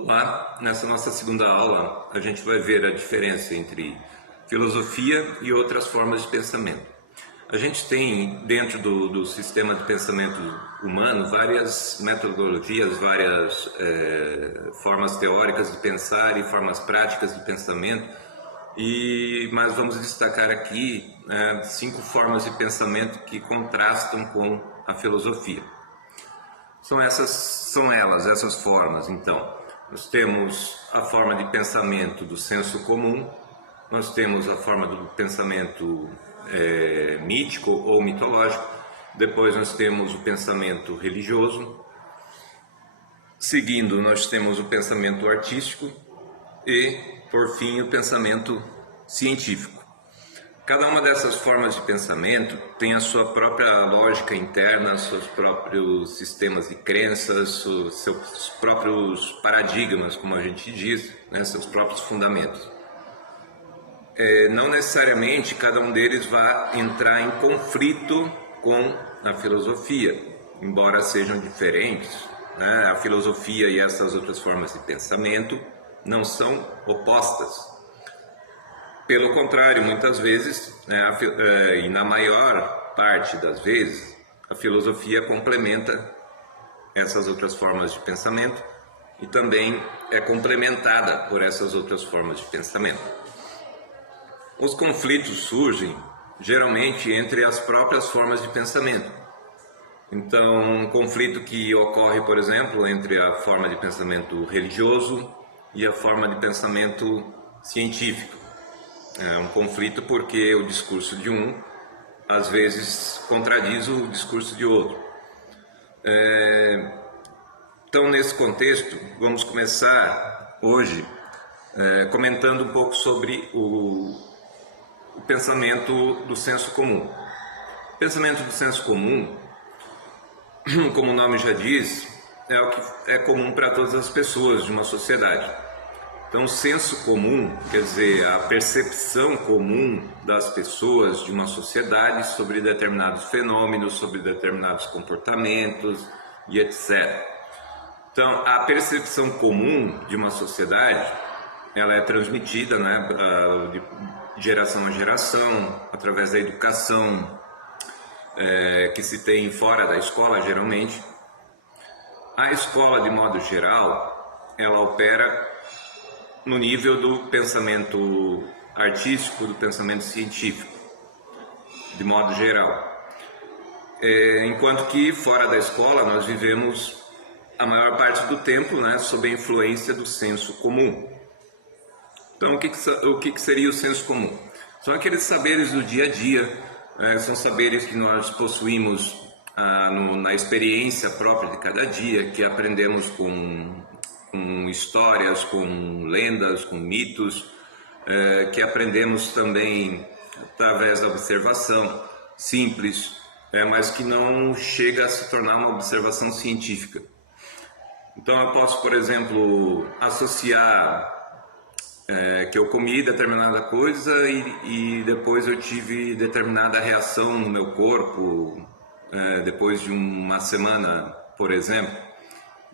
Olá, nessa nossa segunda aula a gente vai ver a diferença entre filosofia e outras formas de pensamento. A gente tem dentro do sistema de pensamento humano várias metodologias, várias formas teóricas de pensar e formas práticas de pensamento, mas vamos destacar aqui 5 formas de pensamento que contrastam com a filosofia. São essas formas, então. Nós temos a forma de pensamento do senso comum, nós temos a forma do pensamento mítico ou mitológico, depois nós temos o pensamento religioso, seguindo nós temos o pensamento artístico e, por fim, o pensamento científico. Cada uma dessas formas de pensamento tem a sua própria lógica interna, seus próprios sistemas de crenças, seus próprios paradigmas, como a gente diz, né, seus próprios fundamentos. Não necessariamente cada um deles vai entrar em conflito com a filosofia, embora sejam diferentes, né? A filosofia e essas outras formas de pensamento não são opostas. Pelo contrário, muitas vezes, e na maior parte das vezes, a filosofia complementa essas outras formas de pensamento e também é complementada por essas outras formas de pensamento. Os conflitos surgem geralmente entre as próprias formas de pensamento. Então, um conflito que ocorre, por exemplo, entre a forma de pensamento religioso e a forma de pensamento científico. É um conflito porque o discurso de um, às vezes, contradiz o discurso de outro. Então, nesse contexto, vamos começar hoje comentando um pouco sobre o pensamento do senso comum. O pensamento do senso comum, como o nome já diz, é o que é comum para todas as pessoas de uma sociedade. Então, o senso comum, quer dizer, a percepção comum das pessoas de uma sociedade sobre determinados fenômenos, sobre determinados comportamentos e etc. Então, a percepção comum de uma sociedade, ela é transmitida, né, de geração a geração, através da educação que se tem fora da escola, geralmente. A escola, de modo geral, ela opera no nível do pensamento artístico, do pensamento científico, de modo geral. Enquanto que fora da escola nós vivemos a maior parte do tempo, né, sob a influência do senso comum. Então, o que seria o senso comum? São aqueles saberes do dia a dia, são saberes que nós possuímos na experiência própria de cada dia, que aprendemos com histórias, com lendas, com mitos, que aprendemos também através da observação simples, mas que não chega a se tornar uma observação científica. Então eu posso, por exemplo, associar que eu comi determinada coisa e depois eu tive determinada reação no meu corpo, depois de uma semana, por exemplo.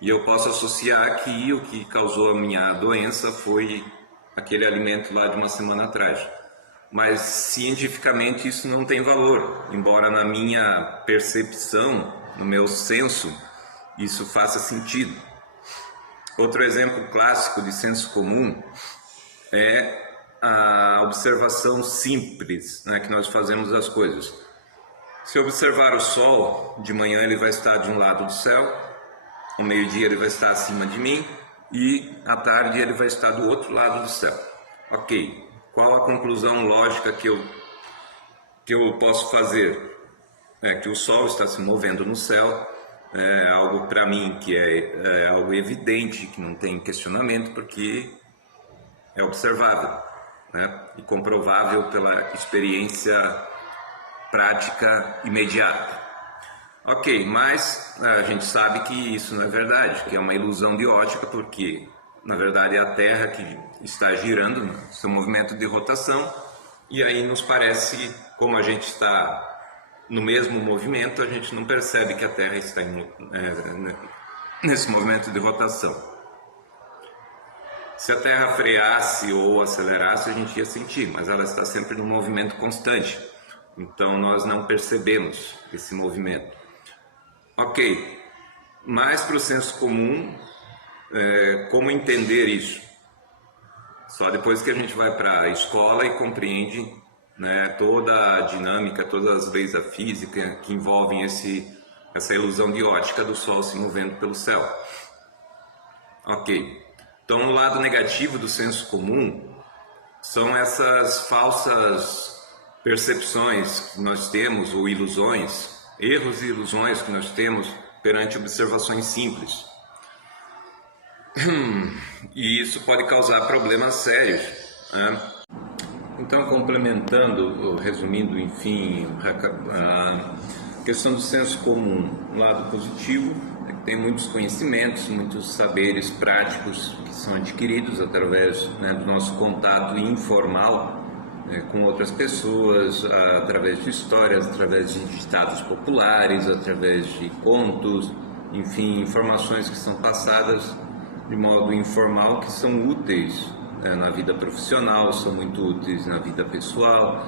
E eu posso associar que o que causou a minha doença foi aquele alimento lá de uma semana atrás. Mas cientificamente isso não tem valor, embora na minha percepção, no meu senso, isso faça sentido. Outro exemplo clássico de senso comum é a observação simples, né, que nós fazemos das coisas. Se eu observar o sol, de manhã ele vai estar de um lado do céu, ao meio-dia ele vai estar acima de mim e à tarde ele vai estar do outro lado do céu. Ok, qual a conclusão lógica que eu posso fazer? É que o sol está se movendo no céu, é algo para mim que é algo evidente, que não tem questionamento, porque é observável, né, e comprovável pela experiência prática imediata. Ok, mas a gente sabe que isso não é verdade, que é uma ilusão de ótica, porque na verdade é a Terra que está girando no seu movimento de rotação, e aí nos parece, como a gente está no mesmo movimento, a gente não percebe que a Terra está nesse movimento de rotação. Se a Terra freasse ou acelerasse, a gente ia sentir, mas ela está sempre num movimento constante. Então nós não percebemos esse movimento. Ok, mas para o senso comum, como entender isso? Só depois que a gente vai para a escola e compreende, né, toda a dinâmica, todas as leis da física que envolvem essa ilusão de ótica do Sol se movendo pelo céu. Ok, então o lado negativo do senso comum são essas falsas percepções que nós temos, ou ilusões, erros e ilusões que nós temos perante observações simples. E isso pode causar problemas sérios, né? Então, complementando, resumindo, enfim, a questão do senso comum, um lado positivo é que tem muitos conhecimentos, muitos saberes práticos que são adquiridos através, né, do nosso contato informal, com outras pessoas, através de histórias, através de ditados populares, através de contos, enfim, informações que são passadas de modo informal, que são úteis, na vida profissional, são muito úteis na vida pessoal.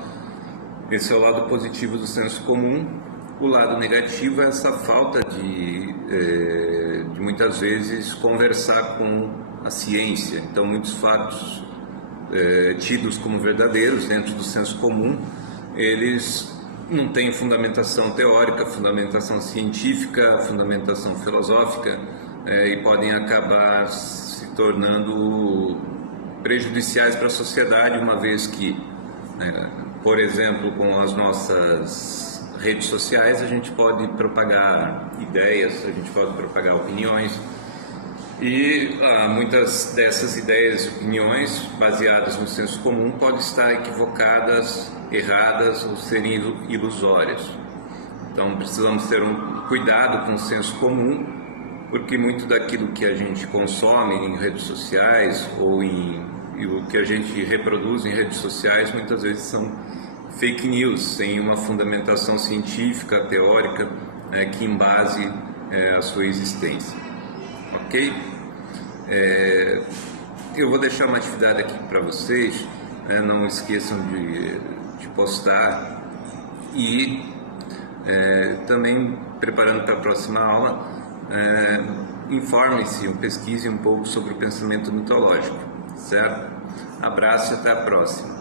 Esse é o lado positivo do senso comum. O lado negativo é essa falta de muitas vezes conversar com a ciência. Então, muitos fatos tidos como verdadeiros dentro do senso comum, eles não têm fundamentação teórica, fundamentação científica, fundamentação filosófica, e podem acabar se tornando prejudiciais para a sociedade, uma vez que, por exemplo, com as nossas redes sociais, a gente pode propagar ideias, a gente pode propagar opiniões, e muitas dessas ideias e opiniões baseadas no senso comum podem estar equivocadas, erradas ou serem ilusórias. Então precisamos ter um cuidado com o senso comum, porque muito daquilo que a gente consome em redes sociais ou o que a gente reproduz em redes sociais muitas vezes são fake news, sem uma fundamentação científica, teórica, que embase a sua existência. Ok? Eu vou deixar uma atividade aqui para vocês, não esqueçam de postar, e também preparando para a próxima aula, informe-se, pesquise um pouco sobre o pensamento mitológico, certo? Abraço e até a próxima.